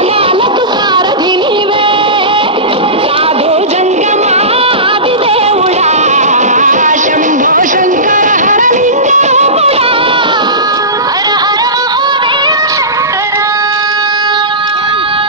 Mama!